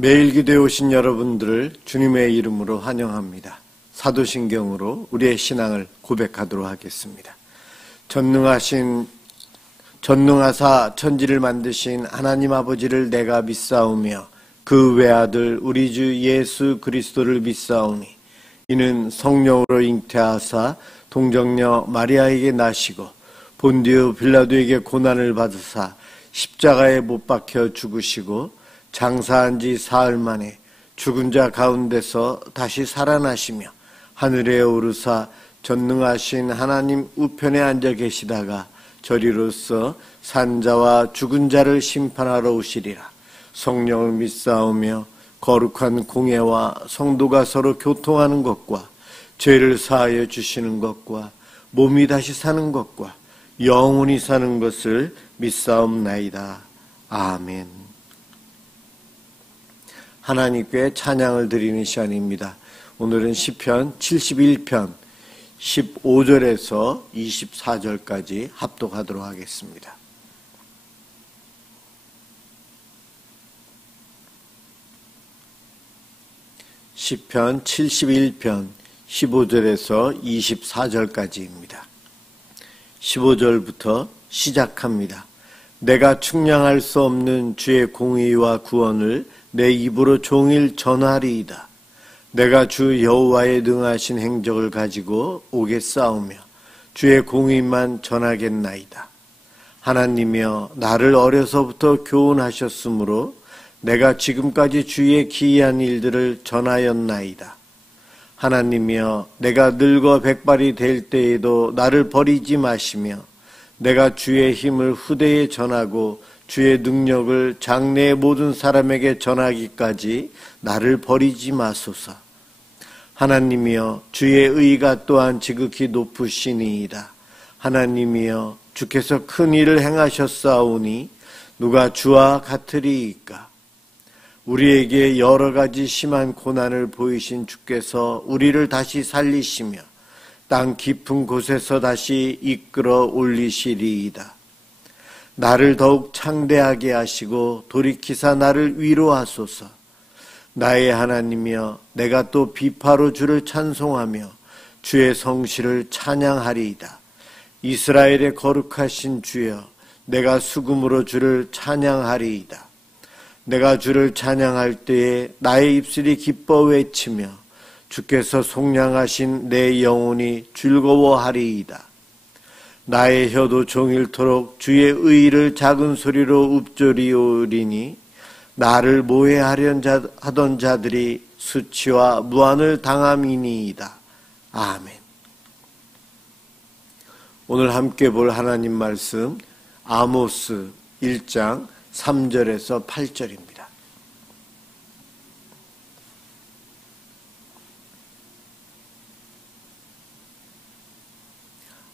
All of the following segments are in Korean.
매일 기도에 오신 여러분들을 주님의 이름으로 환영합니다. 사도신경으로 우리의 신앙을 고백하도록 하겠습니다. 전능하사 천지를 만드신 하나님 아버지를 내가 믿사오며 그 외아들 우리 주 예수 그리스도를 믿사오니 이는 성령으로 잉태하사 동정녀 마리아에게 나시고 본디오 빌라도에게 고난을 받으사 십자가에 못 박혀 죽으시고 장사한 지 사흘 만에 죽은 자 가운데서 다시 살아나시며 하늘에 오르사 전능하신 하나님 우편에 앉아 계시다가 저리로서 산자와 죽은 자를 심판하러 오시리라. 성령을 믿사오며 거룩한 공예와 성도가 서로 교통하는 것과 죄를 사하여 주시는 것과 몸이 다시 사는 것과 영원히 사는 것을 믿사옵나이다. 아멘. 하나님께 찬양을 드리는 시간입니다. 오늘은 시편 71편 15절에서 24절까지 합독하도록 하겠습니다. 시편 71편 15절에서 24절까지입니다. 15절부터 시작합니다. 내가 측량할 수 없는 주의 공의와 구원을 내 입으로 종일 전하리이다. 내가 주 여호와의 능하신 행적을 가지고 오겠사오며 주의 공의만 전하겠나이다. 하나님이여 나를 어려서부터 교훈하셨으므로 내가 지금까지 주의 기이한 일들을 전하였나이다. 하나님이여 내가 늙어 백발이 될 때에도 나를 버리지 마시며 내가 주의 힘을 후대에 전하고 주의 능력을 장래의 모든 사람에게 전하기까지 나를 버리지 마소서. 하나님이여 주의 의가 또한 지극히 높으시니이다. 하나님이여 주께서 큰 일을 행하셨사오니 누가 주와 같으리이까. 우리에게 여러 가지 심한 고난을 보이신 주께서 우리를 다시 살리시며 땅 깊은 곳에서 다시 이끌어 올리시리이다. 나를 더욱 창대하게 하시고 돌이키사 나를 위로하소서. 나의 하나님이여 내가 또 비파로 주를 찬송하며 주의 성실을 찬양하리이다. 이스라엘의 거룩하신 주여 내가 수금으로 주를 찬양하리이다. 내가 주를 찬양할 때에 나의 입술이 기뻐 외치며 주께서 속량하신 내 영혼이 즐거워하리이다. 나의 혀도 종일토록 주의 의를 작은 소리로 읊조리오리니 나를 모해하던 자들이 수치와 무한을 당함이니이다. 아멘. 오늘 함께 볼 하나님 말씀 아모스 1장 3절에서 8절입니다.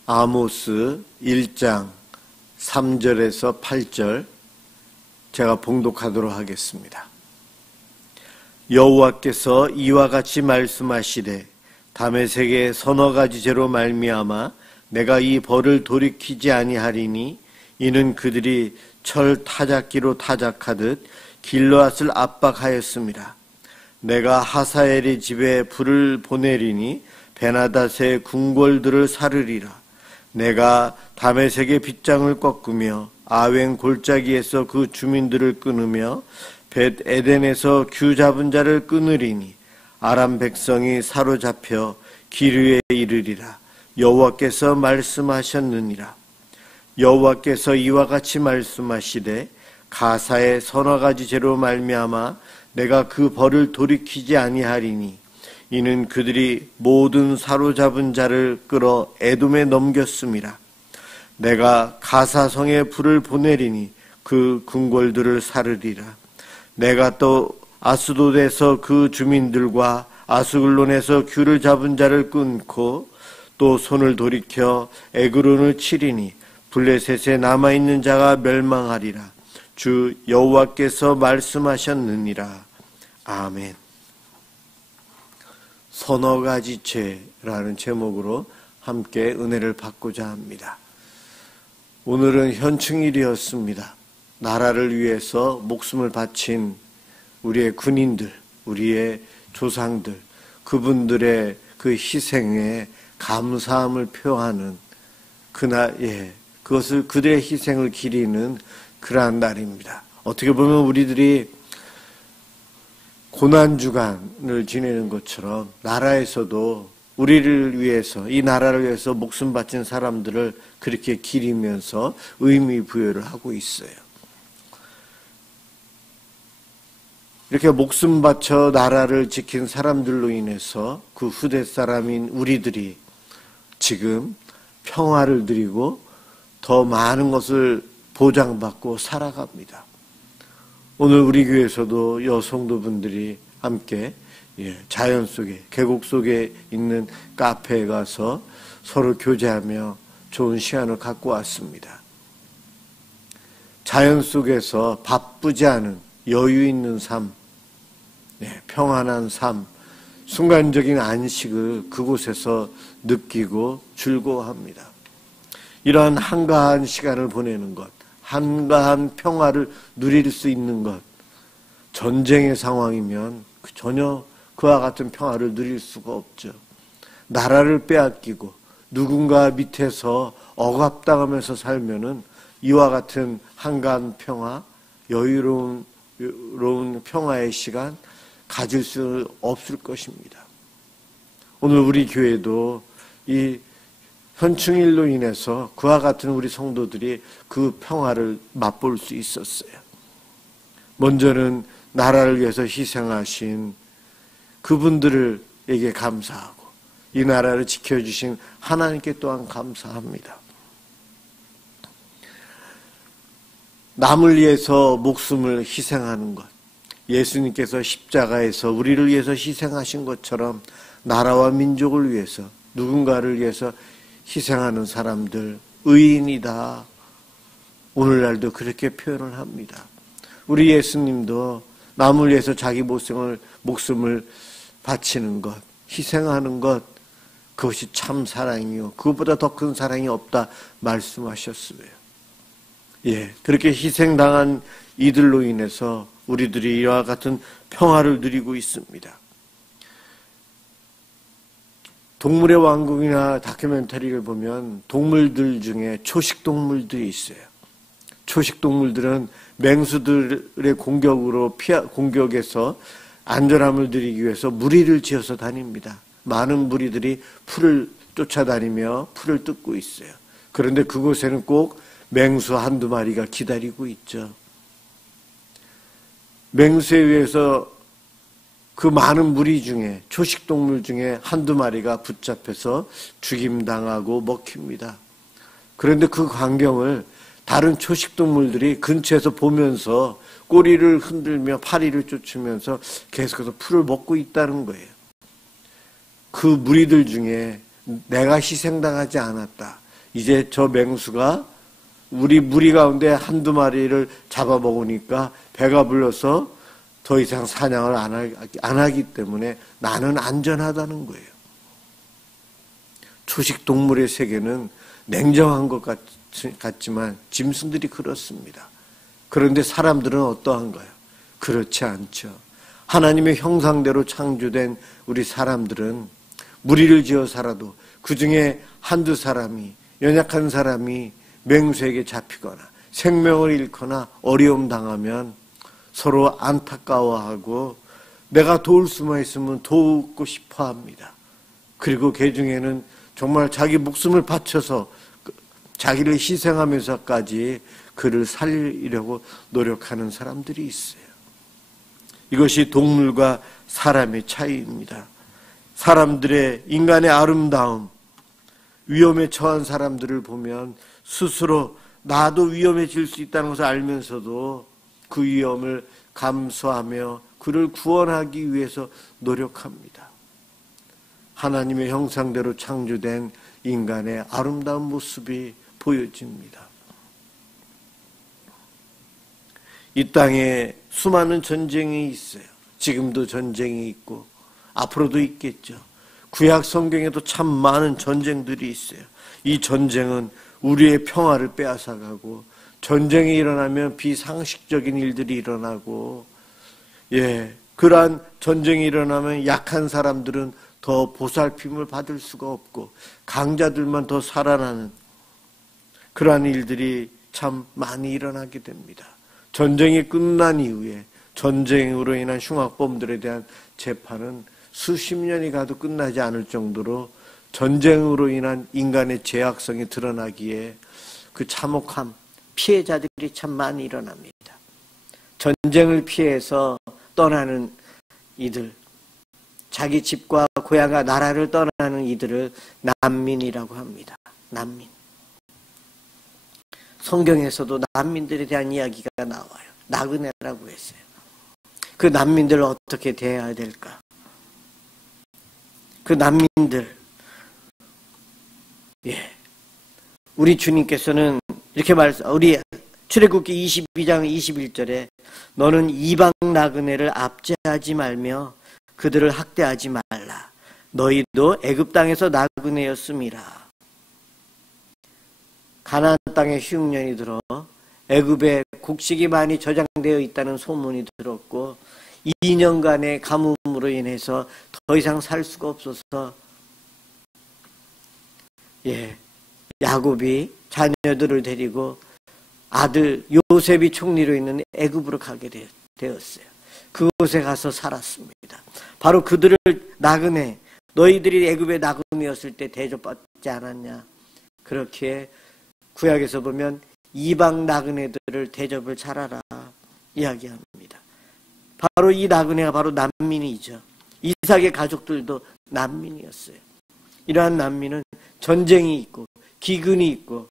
아모스 1장 3절에서 8절 제가 봉독하도록 하겠습니다. 여호와께서 이와 같이 말씀하시되 다메섹의 서너 가지 죄로 말미암아 내가 이 벌을 돌이키지 아니하리니 이는 그들이 철 타작기로 타작하듯 길르앗을 압박하였습니다. 내가 하사엘의 집에 불을 보내리니 베나닷의 궁궐들을 사르리라. 내가 다메섹의 빗장을 꺾으며 아웬 골짜기에서 그 주민들을 끊으며 벳 에덴에서 규 잡은 자를 끊으리니 아람 백성이 사로잡혀 기르에 이르리라. 여호와께서 말씀하셨느니라. 여호와께서 이와 같이 말씀하시되 가사의 서너 가지 죄로 말미암아 내가 그 벌을 돌이키지 아니하리니 이는 그들이 모든 사로잡은 자를 끌어 에돔에 넘겼음이라. 내가 가사성에 불을 보내리니 그 궁궐들을 사르리라. 내가 또 아스돗에서 그 주민들과 아스글론에서 규를 잡은 자를 끊고 또 손을 돌이켜 에그론을 치리니 블레셋에 남아있는 자가 멸망하리라. 주 여호와께서 말씀하셨느니라. 아멘. 서너 가지 죄라는 제목으로 함께 은혜를 받고자 합니다. 오늘은 현충일이었습니다. 나라를 위해서 목숨을 바친 우리의 군인들, 우리의 조상들, 그분들의 그 희생에 감사함을 표하는 그날, 그것을 그들의 희생을 기리는 그러한 날입니다. 어떻게 보면 우리들이 고난주간을 지내는 것처럼 나라에서도 우리를 위해서, 이 나라를 위해서 목숨 바친 사람들을 그렇게 기리면서 의미 부여를 하고 있어요. 이렇게 목숨 바쳐 나라를 지킨 사람들로 인해서 그 후대 사람인 우리들이 지금 평화를 누리고 더 많은 것을 보장받고 살아갑니다. 오늘 우리 교회에서도 여성도분들이 함께 자연 속에, 계곡 속에 있는 카페에 가서 서로 교제하며 좋은 시간을 갖고 왔습니다. 자연 속에서 바쁘지 않은 여유 있는 삶, 평안한 삶, 순간적인 안식을 그곳에서 느끼고 즐거워합니다. 이러한 한가한 시간을 보내는 것, 한가한 평화를 누릴 수 있는 것, 전쟁의 상황이면 전혀 그와 같은 평화를 누릴 수가 없죠. 나라를 빼앗기고 누군가 밑에서 억압당하면서 살면은 이와 같은 한가한 평화, 여유로운 평화의 시간 가질 수 없을 것입니다. 오늘 우리 교회도 이 현충일로 인해서 그와 같은 우리 성도들이 그 평화를 맛볼 수 있었어요. 먼저는 나라를 위해서 희생하신 그분들에게 감사하고 이 나라를 지켜주신 하나님께 또한 감사합니다. 남을 위해서 목숨을 희생하는 것, 예수님께서 십자가에서 우리를 위해서 희생하신 것처럼 나라와 민족을 위해서 누군가를 위해서 희생하는 사람들, 의인이다. 오늘날도 그렇게 표현을 합니다. 우리 예수님도 남을 위해서 자기 목숨을 바치는 것, 희생하는 것, 그것이 참 사랑이요. 그것보다 더 큰 사랑이 없다 말씀하셨어요. 그렇게 희생당한 이들로 인해서 우리들이 이와 같은 평화를 누리고 있습니다. 동물의 왕국이나 다큐멘터리를 보면 동물들 중에 초식동물들이 있어요. 초식동물들은 맹수들의 공격에서 안전함을 누리기 위해서 무리를 지어서 다닙니다. 많은 무리들이 풀을 쫓아다니며 풀을 뜯고 있어요. 그런데 그곳에는 꼭 맹수 한두 마리가 기다리고 있죠. 맹수에 의해서 그 많은 무리 중에 초식동물 중에 한두 마리가 붙잡혀서 죽임당하고 먹힙니다. 그런데 그 광경을 다른 초식동물들이 근처에서 보면서 꼬리를 흔들며 파리를 쫓으면서 계속해서 풀을 먹고 있다는 거예요. 그 무리들 중에 내가 희생당하지 않았다. 이제 저 맹수가 우리 무리 가운데 한두 마리를 잡아먹으니까 배가 불러서 더 이상 사냥을 안 하기 때문에 나는 안전하다는 거예요. 초식동물의 세계는 냉정한 것 같지만 짐승들이 그렇습니다. 그런데 사람들은 어떠한가요? 그렇지 않죠. 하나님의 형상대로 창조된 우리 사람들은 무리를 지어 살아도 그 중에 한두 사람이, 연약한 사람이 맹수에게 잡히거나 생명을 잃거나 어려움 당하면 서로 안타까워하고 내가 도울 수만 있으면 도우고 싶어 합니다. 그리고 그 중에는 정말 자기 목숨을 바쳐서 자기를 희생하면서까지 그를 살리려고 노력하는 사람들이 있어요. 이것이 동물과 사람의 차이입니다. 사람들의 인간의 아름다움, 위험에 처한 사람들을 보면 스스로 나도 위험해질 수 있다는 것을 알면서도 그 위험을 감수하며 그를 구원하기 위해서 노력합니다. 하나님의 형상대로 창조된 인간의 아름다운 모습이 보여집니다. 이 땅에 수많은 전쟁이 있어요. 지금도 전쟁이 있고 앞으로도 있겠죠. 구약 성경에도 참 많은 전쟁들이 있어요. 이 전쟁은 우리의 평화를 빼앗아가고 전쟁이 일어나면 비상식적인 일들이 일어나고 그러한 전쟁이 일어나면 약한 사람들은 더 보살핌을 받을 수가 없고 강자들만 더 살아나는 그러한 일들이 참 많이 일어나게 됩니다. 전쟁이 끝난 이후에 전쟁으로 인한 흉악범들에 대한 재판은 수십 년이 가도 끝나지 않을 정도로 전쟁으로 인한 인간의 죄악성이 드러나기에 그 참혹함, 피해자들이 참 많이 일어납니다. 전쟁을 피해서 떠나는 이들, 자기 집과 고향과 나라를 떠나는 이들을 난민이라고 합니다. 난민. 성경에서도 난민들에 대한 이야기가 나와요. 나그네라고 했어요. 그 난민들을 어떻게 대해야 될까? 그 난민들, 우리 주님께서는 이렇게 우리 출애굽기 22장 21절에 너는 이방 나그네를 압제하지 말며 그들을 학대하지 말라. 너희도 애굽 땅에서 나그네였음이라. 가나안 땅에 흉년이 들어 애굽에 곡식이 많이 저장되어 있다는 소문이 들었고 2년간의 가뭄으로 인해서 더 이상 살 수가 없어서 야곱이 자녀들을 데리고 아들 요셉이 총리로 있는 애굽으로 가게 되었어요. 그곳에 가서 살았습니다. 바로 그들을 나그네, 너희들이 애굽의 나그네였을 때 대접받지 않았냐. 그렇게 구약에서 보면 이방 나그네들을 대접을 잘하라 이야기합니다. 바로 이 나그네가 바로 난민이죠. 이삭의 가족들도 난민이었어요. 이러한 난민은 전쟁이 있고 기근이 있고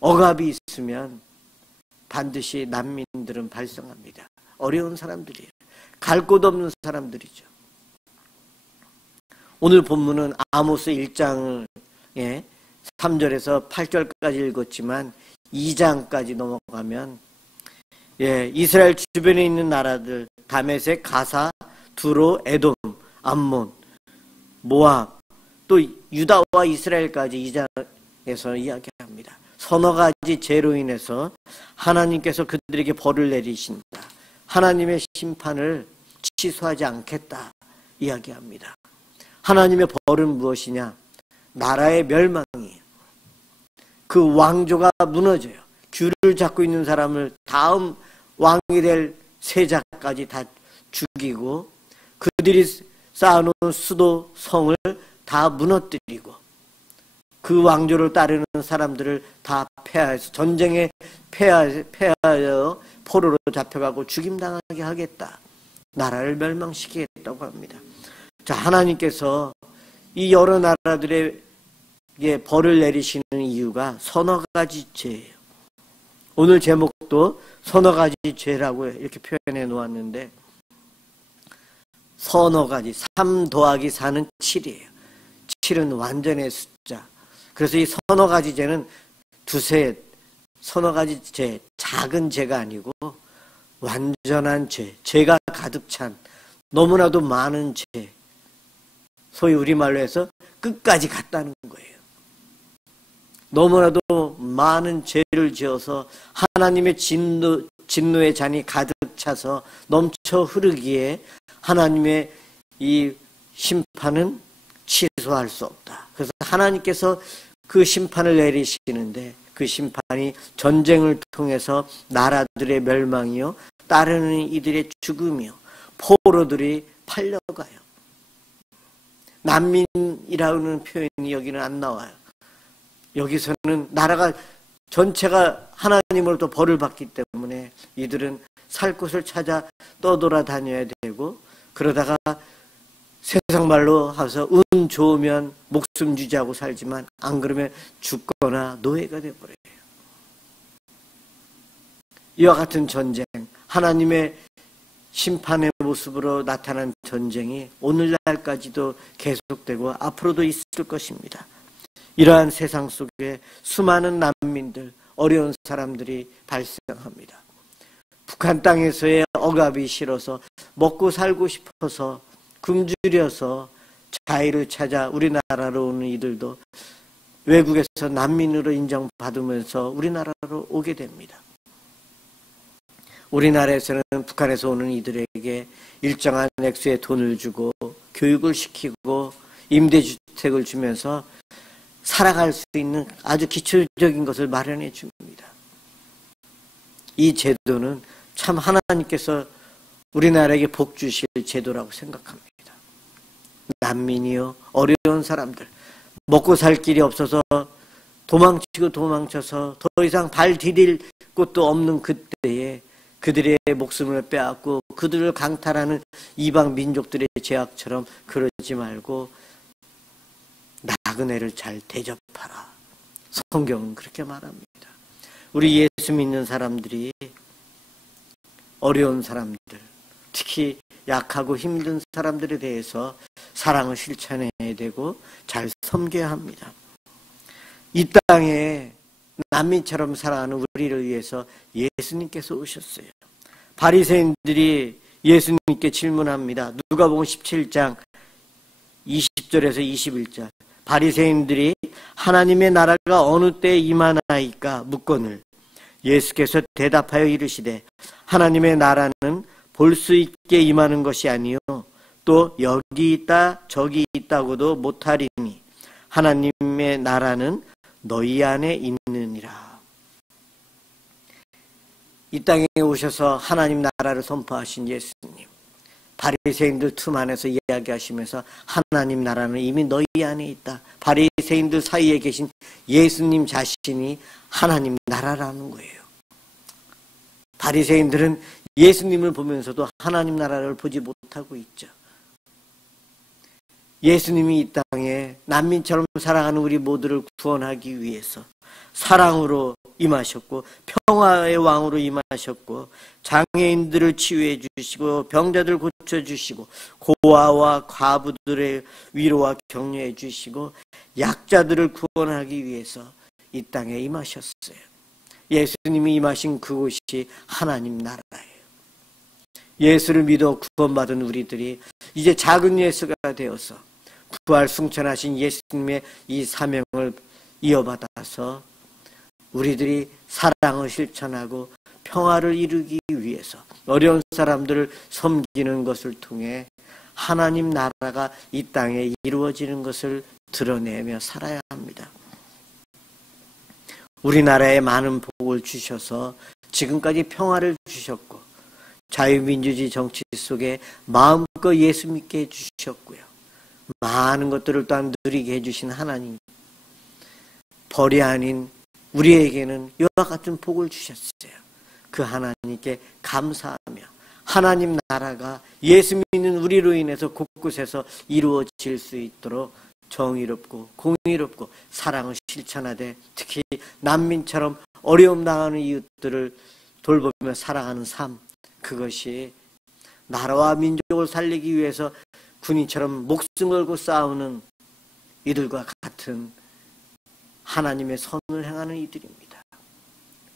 억압이 있으면 반드시 난민들은 발생합니다. 어려운 사람들이에요. 갈 곳 없는 사람들이죠. 오늘 본문은 아모스 1장을 3절에서 8절까지 읽었지만 2장까지 넘어가면 이스라엘 주변에 있는 나라들 다메섹, 가사, 두로, 에돔, 암몬, 모압, 또 유다와 이스라엘까지 2장에서 이야기합니다. 서너 가지 죄로 인해서 하나님께서 그들에게 벌을 내리신다. 하나님의 심판을 취소하지 않겠다 이야기합니다. 하나님의 벌은 무엇이냐? 나라의 멸망이에요. 그 왕조가 무너져요. 귤을 잡고 있는 사람을 다음 왕이 될 세자까지 다 죽이고 그들이 쌓아놓은 수도 성을 다 무너뜨리고 그 왕조를 따르는 사람들을 다 폐하해서 전쟁에 폐하여 포로로 잡혀가고 죽임당하게 하겠다. 나라를 멸망시키겠다고 합니다. 자, 하나님께서 이 여러 나라들에게 벌을 내리시는 이유가 서너 가지 죄예요. 오늘 제목도 서너 가지 죄라고 이렇게 표현해 놓았는데 서너 가지, 3 더하기 4는 7이에요. 7은 완전의 숫자. 그래서 이 서너 가지 죄는 서너 가지 죄, 작은 죄가 아니고 완전한 죄, 죄가 가득 찬 너무나도 많은 죄. 소위 우리말로 해서 끝까지 갔다는 거예요. 너무나도 많은 죄를 지어서 하나님의 진노의 잔이 가득 차서 넘쳐 흐르기에 하나님의 이 심판은 취소할 수 없다. 그래서 하나님께서 그 심판을 내리시는데 그 심판이 전쟁을 통해서 나라들의 멸망이요 따르는 이들의 죽음이요 포로들이 팔려가요. 난민이라는 표현이 여기는 안 나와요. 여기서는 나라가 전체가 하나님으로부터 벌을 받기 때문에 이들은 살 곳을 찾아 떠돌아다녀야 되고 그러다가 세상 말로 해서 운 좋으면 목숨 유지하고 살지만 안 그러면 죽거나 노예가 되어버려요. 이와 같은 전쟁, 하나님의 심판의 모습으로 나타난 전쟁이 오늘날까지도 계속되고 앞으로도 있을 것입니다. 이러한 세상 속에 수많은 난민들, 어려운 사람들이 발생합니다. 북한 땅에서의 억압이 싫어서 먹고 살고 싶어서 굶주려서 자유를 찾아 우리나라로 오는 이들도 외국에서 난민으로 인정받으면서 우리나라로 오게 됩니다. 우리나라에서는 북한에서 오는 이들에게 일정한 액수의 돈을 주고 교육을 시키고 임대주택을 주면서 살아갈 수 있는 아주 기초적인 것을 마련해 줍니다. 이 제도는 참 하나님께서 우리나라에게 복 주실 제도라고 생각합니다. 난민이요, 어려운 사람들, 먹고 살 길이 없어서 도망치고 도망쳐서 더 이상 발 디딜 곳도 없는 그때에 그들의 목숨을 빼앗고 그들을 강탈하는 이방 민족들의 죄악처럼 그러지 말고 나그네를 잘 대접하라. 성경은 그렇게 말합니다. 우리 예수 믿는 사람들이 어려운 사람들, 특히 약하고 힘든 사람들에 대해서 사랑을 실천해야 되고 잘 섬겨야 합니다. 이 땅에 난민처럼 살아가는 우리를 위해서 예수님께서 오셨어요. 바리새인들이 예수님께 질문합니다. 누가복음 17장 20절에서 21절. 바리새인들이 하나님의 나라가 어느 때에 임하나이까 묻거늘 예수께서 대답하여 이르시되 하나님의 나라는 볼 수 있게 임하는 것이 아니요 또 여기 있다 저기 있다고도 못하리니 하나님의 나라는 너희 안에 있느니라. 이 땅에 오셔서 하나님 나라를 선포하신 예수님, 바리새인들 틈 안에서 이야기하시면서 하나님 나라는 이미 너희 안에 있다. 바리새인들 사이에 계신 예수님 자신이 하나님 나라라는 거예요. 바리새인들은 예수님을 보면서도 하나님 나라를 보지 못하고 있죠. 예수님이 이 땅에 난민처럼 살아가는 우리 모두를 구원하기 위해서 사랑으로 임하셨고 평화의 왕으로 임하셨고 장애인들을 치유해 주시고 병자들 고쳐주시고 고아와 과부들의 위로와 격려해 주시고 약자들을 구원하기 위해서 이 땅에 임하셨어요. 예수님이 임하신 그곳이 하나님 나라예요. 예수를 믿어 구원받은 우리들이 이제 작은 예수가 되어서 부활 승천하신 예수님의 이 사명을 이어받아서 우리들이 사랑을 실천하고 평화를 이루기 위해서 어려운 사람들을 섬기는 것을 통해 하나님 나라가 이 땅에 이루어지는 것을 드러내며 살아야 합니다. 우리나라에 많은 복을 주셔서 지금까지 평화를 주셨고 자유민주주의 정치 속에 마음껏 예수 믿게 해주셨고요. 많은 것들을 또한 누리게 해주신 하나님, 벌이 아닌 우리에게는 이와 같은 복을 주셨어요. 그 하나님께 감사하며 하나님 나라가 예수 믿는 우리로 인해서 곳곳에서 이루어질 수 있도록 정의롭고 공의롭고 사랑을 실천하되 특히 난민처럼 어려움 당하는 이웃들을 돌보며 살아가는 삶, 그것이 나라와 민족을 살리기 위해서 군인처럼 목숨 걸고 싸우는 이들과 같은 하나님의 선을 행하는 이들입니다.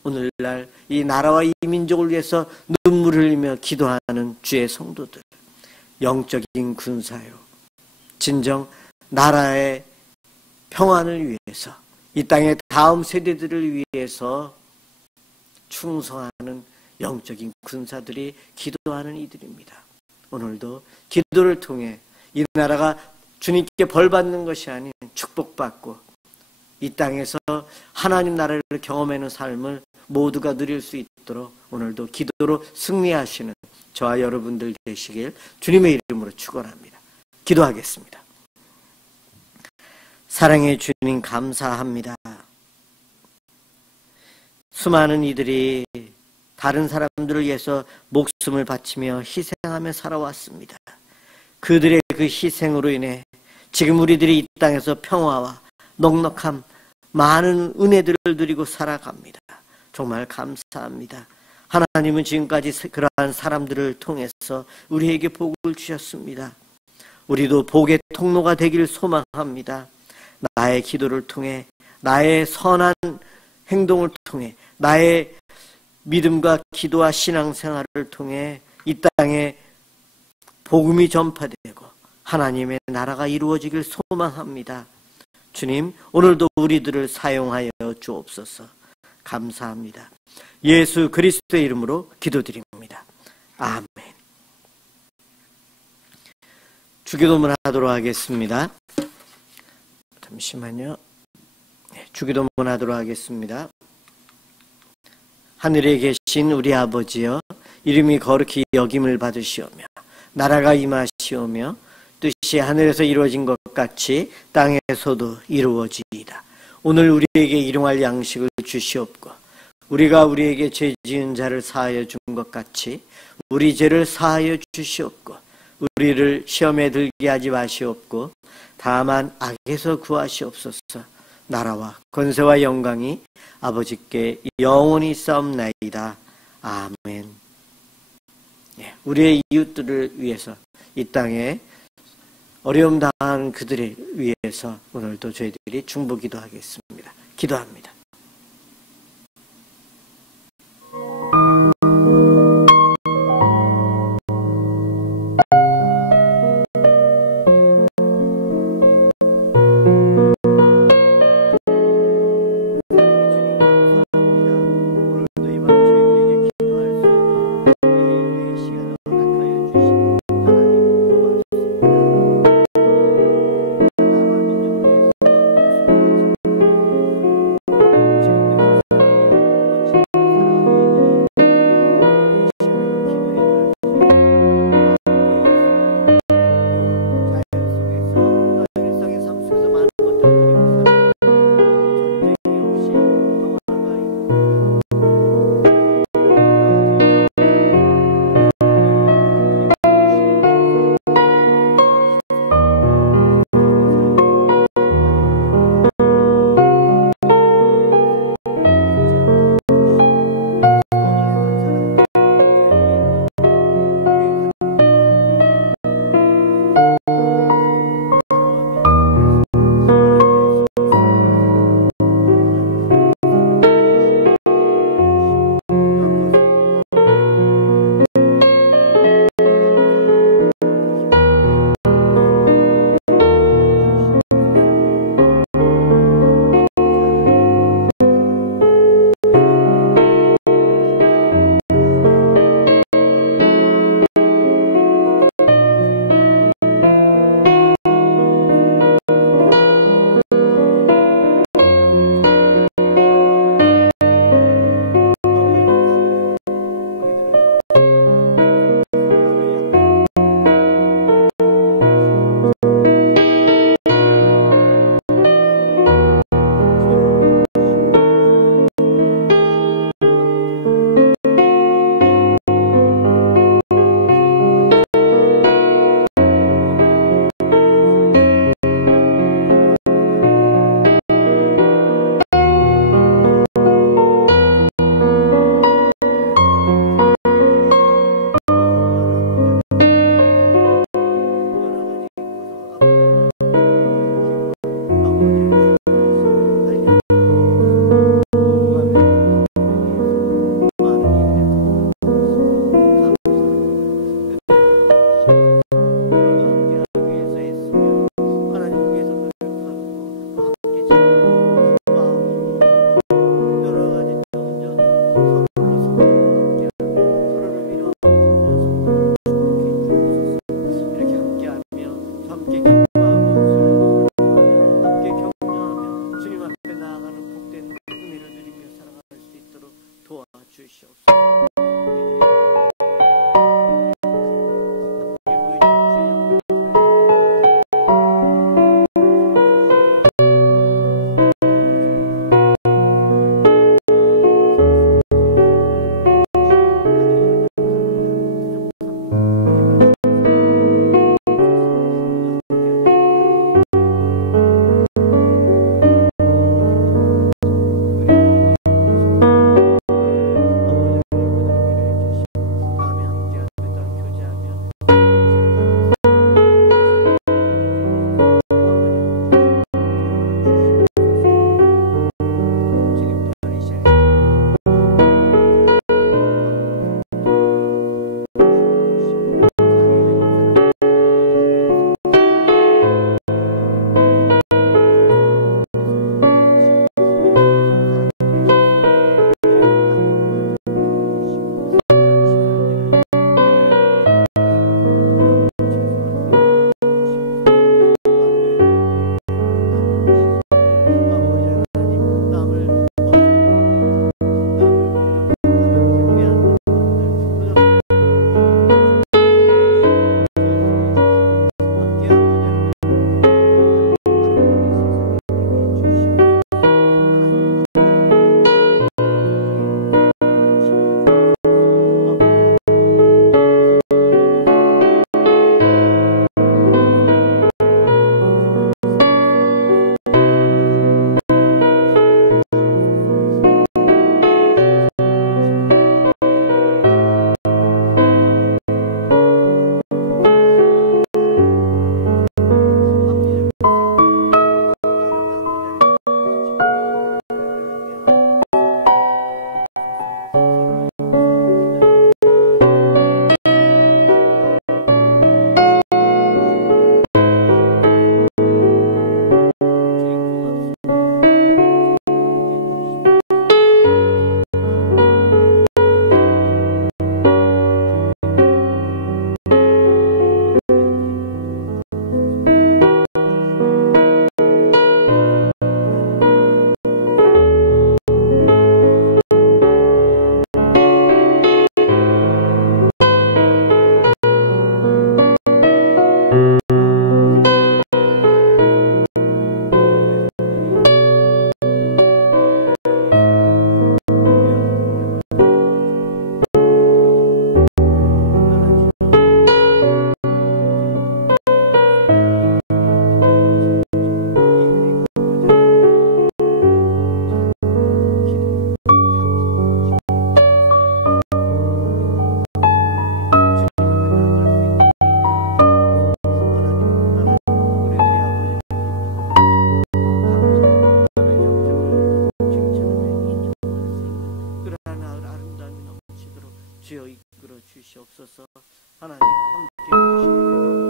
오늘날 이 나라와 이 민족을 위해서 눈물을 흘리며 기도하는 주의 성도들, 영적인 군사요, 진정 나라의 평안을 위해서 이 땅의 다음 세대들을 위해서 충성하는 영적인 군사들이 기도하는 이들입니다. 오늘도 기도를 통해 이 나라가 주님께 벌받는 것이 아닌 축복받고 이 땅에서 하나님 나라를 경험하는 삶을 모두가 누릴 수 있도록 오늘도 기도로 승리하시는 저와 여러분들 되시길 주님의 이름으로 축원합니다. 기도하겠습니다. 사랑의 주님 감사합니다. 수많은 이들이 다른 사람들을 위해서 목숨을 바치며 희생하며 살아왔습니다. 그들의 그 희생으로 인해 지금 우리들이 이 땅에서 평화와 넉넉함, 많은 은혜들을 누리고 살아갑니다. 정말 감사합니다. 하나님은 지금까지 그러한 사람들을 통해서 우리에게 복을 주셨습니다. 우리도 복의 통로가 되기를 소망합니다. 나의 기도를 통해, 나의 선한 행동을 통해, 나의 믿음과 기도와 신앙생활을 통해 이 땅에 복음이 전파되고 하나님의 나라가 이루어지길 소망합니다. 주님, 오늘도 우리들을 사용하여 주옵소서. 감사합니다. 예수 그리스도의 이름으로 기도드립니다. 아멘. 주기도문 하도록 하겠습니다. 잠시만요. 주기도문 하도록 하겠습니다. 하늘에 계신 우리 아버지여, 이름이 거룩히 여김을 받으시오며 나라가 임하시오며 뜻이 하늘에서 이루어진 것 같이 땅에서도 이루어지이다. 오늘 우리에게 일용할 양식을 주시옵고 우리가 우리에게 죄 지은 자를 사하여 준 것 같이 우리 죄를 사하여 주시옵고 우리를 시험에 들게 하지 마시옵고 다만 악에서 구하시옵소서. 나라와 권세와 영광이 아버지께 영원히 싸움나이다. 아멘. 우리의 이웃들을 위해서, 이 땅에 어려움 당하는 그들을 위해서 오늘도 저희들이 중보 기도하겠습니다. 기도합니다. 주여 이끌어 주시옵소서. 하나님 함께 해주시옵소서.